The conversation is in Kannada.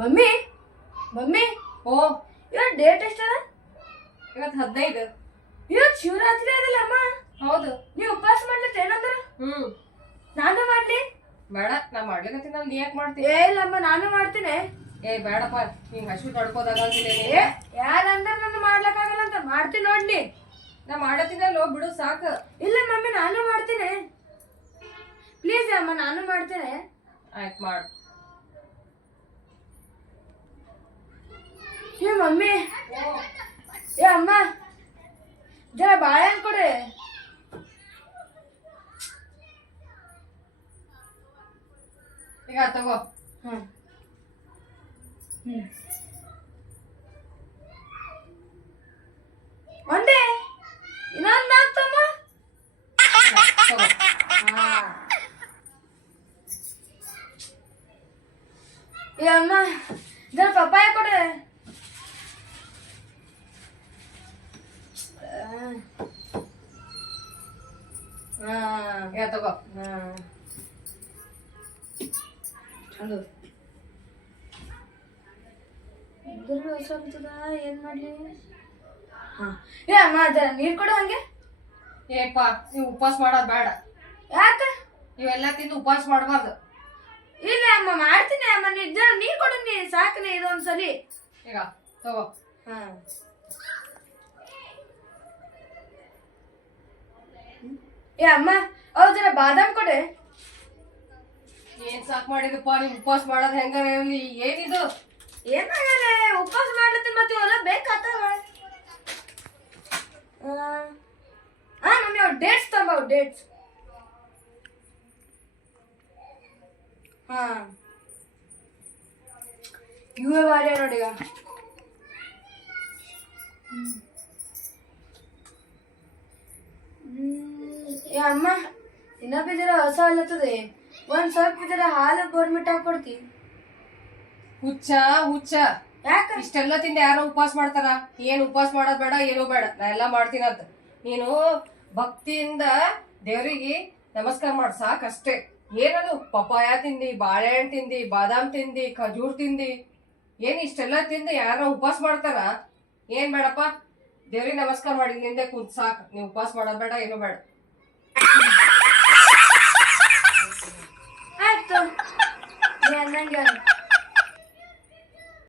ಮಮ್ಮಿ ಮಮ್ಮಿ ಓ ಇವತ್ತು ಡೇಟ್ ಎಷ್ಟದ? ಇವತ್ತು 15. ಇವತ್ತು ಶಿವರಾತ್ರಿ ಅದಲ್ಲ ಅಮ್ಮ. ಹೌದು. ನೀವು ಉಪವಾಸ ಮಾಡ್ಲಿಕ್ಕೆ ಏನಂದ್ರ? ನಾನು ಮಾಡ್ಲಿ? ಬೇಡ, ನಾ ಮಾಡ್ಲಿಕತ್ತೀನಿ. ನೀ ಯಾಕೆ ಮಾಡ್ತೀನಿ? ಏ ಇಲ್ಲಮ್ಮ, ನಾನು ಮಾಡ್ತೀನಿ. ಏ ಬೇಡಪ್ಪ, ಹಿಂಗ್ ಹಸು ತಡ್ಕೋದಾಗಂಗಿಲ್ಲ. ಯಾರಂದ್ರ ನನ್ನ ಮಾಡ್ಲಕ್ಕಾಗಲ್ಲ ಅಂತ ಮಾಡ್ತೀನಿ ನೋಡ್ಲಿ. ನಾ ಮಾಡತ್ತೀನಲ್ಲೋ, ಬಿಡು ಸಾಕು. ಇಲ್ಲ ಮಮ್ಮಿ, ನಾನು ಮಾಡ್ತೀನಿ. ಪ್ಲೀಸ್ ಅಮ್ಮ, ನಾನು ಮಾಡ್ತೇನೆ. ಆಯ್ತು ಮಾಡು. ಏ ಮಮ್ಮಿ, ಏ ಅಮ್ಮ, ಜರ ಬಾಳೆಹಣ್ಣು ಕೊಡಿ. ಈಗ ತಗೋ. ಒಂದೇ ಇನ್ನೊಂದು ಆಗ್ತಮ್ಮ. ಏ ಅಮ್ಮ, ಜರ ಪಪ್ಪಾಯ ಕೊಡಿ. ಈಗ ತಗೋ. ಚಂದ ಸ್ವಲ್ಪದ ಏನ್ ಮಾಡ್ಲಿ? ಏ ಅಮ್ಮ, ಜರ ನೀರ್ ಕೊಡು ಹಂಗೆ. ಏಪ್ಪ, ನೀವು ಉಪವಾಸ ಮಾಡೋದು ಬೇಡ. ಯಾಕ? ಇವೆಲ್ಲ ತಿಂದು ಉಪವಾಸ ಮಾಡಬಾರ್ದು. ಇಲ್ಲ ಅಮ್ಮ, ಮಾಡ್ತೀನಿ ಅಮ್ಮ. ಜರ ನೀರ್ ಕೊಡು, ನೀ ಸಾಕನೆ ಇದೊಂದ್ಸಲಿ. ಈಗ ತಗೋ. ಏ ಅಮ್ಮ, ಅವ್ ಜರ ಬಾದಾಮ್ ಕೊಡೆ. ಏನ್ ಸಾಕ್ ಮಾಡಿದಪ್ಪ, ನೀವು ಉಪವಾಸ ಮಾಡೋದು ಹೆಂಗಾರ ಇರ್ಲಿ. ಏನಿದು? ಏನಾಗಲ್ಲ, ಉಪವಾಸ ಮಾಡ್ಲತ್ತೀನಿ ಮತ್ತೆ ಇವೆಲ್ಲ ಬೇಕಾಗ್ತಾವ. ಮಮ್ಮಿ, ಅವ್ ಡೇಟ್ಸ್ ತಂಬ, ಡೇಟ್ಸ್. ಇವೇ ಬಾರಿ ನೋಡಿ. ಈಗ ಏ ಅಮ್ಮ, ಇನ್ನೊಬ್ಬ ಜರ ಹೊಸ ಅಲ್ಲತ್ತದೆ. ಒಂದ್ ಸ್ವಲ್ಪ ಜರ ಹಾಲು ಬೋರ್ಮಿಟ್ ಹಾಕೊಡ್ತಿ. ಹುಚ್ಚ ಹುಚ್ಚ. ಯಾಕ? ಇಷ್ಟೆಲ್ಲ ತಿಂದು ಯಾರೋ ಉಪವಾಸ ಮಾಡ್ತಾರ? ಏನ್ ಉಪವಾಸ ಮಾಡೋದ್ ಬೇಡ, ಏನೂ ಬೇಡ. ನಾ ಎಲ್ಲಾ ಮಾಡ್ತೀನಂತ. ನೀನು ಭಕ್ತಿಯಿಂದ ದೇವ್ರಿಗೆ ನಮಸ್ಕಾರ ಮಾಡ್ ಸಾಕಷ್ಟೇ. ಏನದು ಪಪಾಯ ತಿಂದಿ, ಬಾಳೆಹಣ್ಣು ತಿಂದಿ, ಬಾದಾಮ್ ತಿಂದಿ, ಖಜೂರ್ ತಿಂದಿ, ಏನ್ ಇಷ್ಟೆಲ್ಲ ತಿಂದು ಯಾರೋ ಉಪವಾಸ ಮಾಡ್ತಾರ? ಏನ್ ಬೇಡಪ್ಪ, ದೇವ್ರಿಗೆ ನಮಸ್ಕಾರ ಮಾಡಿ ನಿಂದೆ ಕೂತ್ ಸಾಕು. ನೀವು ಉಪವಾಸ ಮಾಡೋದ್ ಬೇಡ, ಏನೂ ಬೇಡ. ಆಯ್ತು, ನೀ ಅನ್ನಂಗೆ